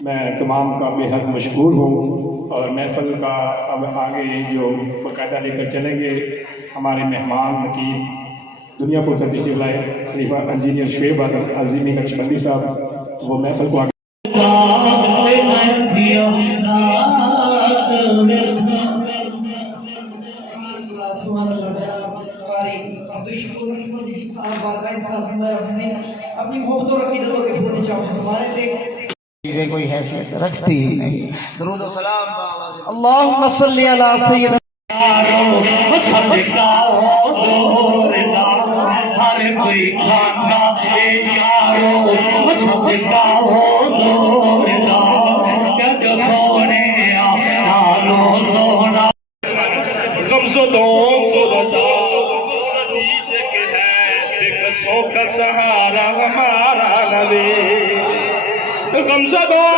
میں تمام کا بے حد مشکور ہوں، اور محفل کا اب آگے جو باقاعدہ لے کر چلیں گے ہمارے مہمان نقیب دنیا پور سے تشریف لائے خلیفہ انجینئر شعیب عظیمی نقشبندی صاحب، تو وہ محفل کو آگے اپنی محبت اور عقیدتوں کے بھولنے چاہوں ہمارے دیکھ چیزیں کوئی حیثیت رکھتی ہی نہیں۔ درود و سلام اللہم صلی علی سیدنا کا سہارا ہمارا نبی، غمزدوں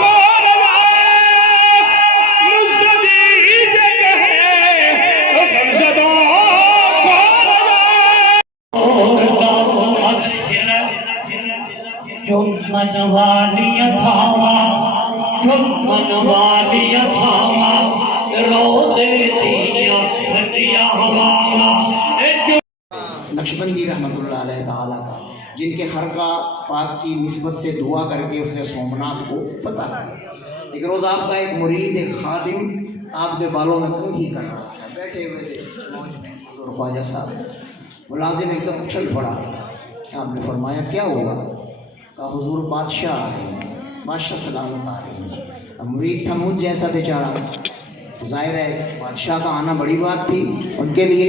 کو مزدیج کہے، غمزدوں کو جمن والی تھاما، جمن والی تھاما، روزے دیا بھٹیا ہمارا نقشبندی رحمت اللہ علیہ تعالیٰ کا، جن کے خرقہ پاک کی نسبت سے دعا کر کے اس نے سومنات کو فتح کیا۔ ایک روز آپ کا ایک مرید، ایک خادم آپ کے بالوں میں کنگھی کر رہا تھا، بیٹھے ہوئے تھے موج میں حضور خواجہ صاحب، ملازم ایک دم اچھل پڑا۔ آپ نے فرمایا کیا ہوا؟ کہا حضور بادشاہ آ رہے ہیں، بادشاہ سلامت آ رہے ہیں۔ اب مرید تھا مجھ جیسا بیچارہ، ظاہر ہے بادشاہ کا آنا بڑی بات تھی ان کے لیے،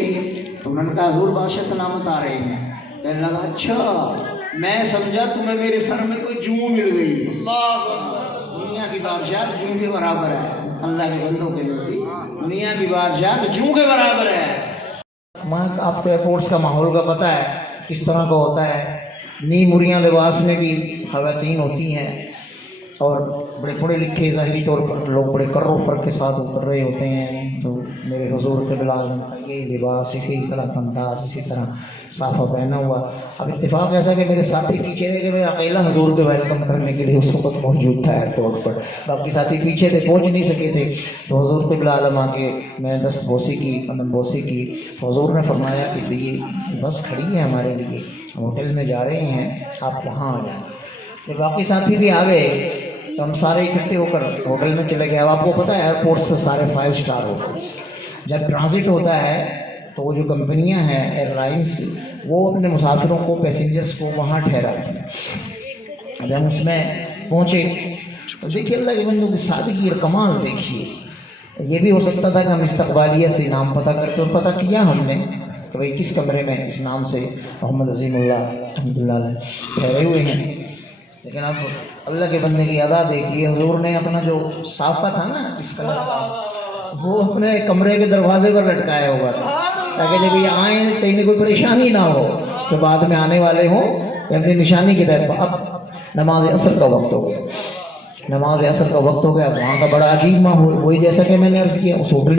تو انہوں نے کہا حضور بادشاہ سلامت آ رہے ہیں۔ کہنے لگا اچھا، میں سمجھا تمہیں میرے سر میں کوئی جوں مل گئی۔ دنیا کی بادشاہ جوں کے برابر ہے، اللہ کے بندوں کے نزدیک دنیا کی بادشاہ جوں کے برابر ہے۔ آپ کو ایئرپورٹس کا ماحول کا پتہ ہے کس طرح کا ہوتا ہے، نی مریاں لباس میں بھی خواتین ہوتی ہیں، اور بڑے پڑھے لکھے ظاہری طور پر لوگ بڑے کر و فر کے ساتھ اتر رہے ہوتے ہیں، تو میرے حضور قبلہ اعظم کا یہ لباس اسی طرح کا انداز، اسی طرح صافہ پہنا ہوا۔ اب اتفاق ایسا کہ میرے ساتھی پیچھے تھے کہ میں اکیلا حضور کو ویلکم کرنے کے لیے اس وقت موجود تھا ایئرپورٹ پر، باقی ساتھی پیچھے تھے، پہنچ نہیں سکے تھے، تو حضور قبلہ اعظم آ کے میں نے دست بوسی کی، قدم بوسی کی۔ حضور نے فرمایا کہ یہ بس کھڑی ہے ہمارے لیے، ہم ہوٹل میں جا رہے ہیں، آپ وہاں آ جائیں۔ تو باقی ساتھی بھی آ گئے، تو ہم سارے اکٹھے ہو کر ہوٹل میں چلے گئے۔ اب آپ کو پتہ ہے ایئرپورٹس پہ سارے 5 اسٹار ہوٹلس، جب ٹرانزٹ ہوتا ہے تو وہ جو کمپنیاں ہیں ایئر لائنس، وہ اپنے مسافروں کو، پیسنجرس کو وہاں ٹھہراتی ہیں۔ جب ہم اس میں پہنچے تو دیکھیے اللہ کے بندوں کی سادگی اور کمال دیکھیے۔ یہ بھی ہو سکتا تھا کہ ہم استقبالیہ سے نام پتہ کرتے، اور پتہ کیا ہم نے کہ بھائی کس کمرے میں اس نام سے محمد عظیم اللہ رحمۃ اللہ علیہ ٹھہرے ہوئے ہیں. لیکن اب اللہ کے بندے کی ادا دیکھیے، حضور نے اپنا جو صافہ تھا نا اس کلر کا، وہ اپنے کمرے کے دروازے پر لٹکایا ہوا تھا تاکہ جب یہ آئیں تو انہیں کوئی پریشانی نہ ہو جو بعد میں آنے والے ہوں اپنی نشانی کی طرف. اب نماز عصر کا وقت ہو گیا، نماز عصر کا وقت ہو گیا. وہاں کا بڑا عجیب ماحول، وہی جیسا کہ میں نے عرض کیا اس ہوٹل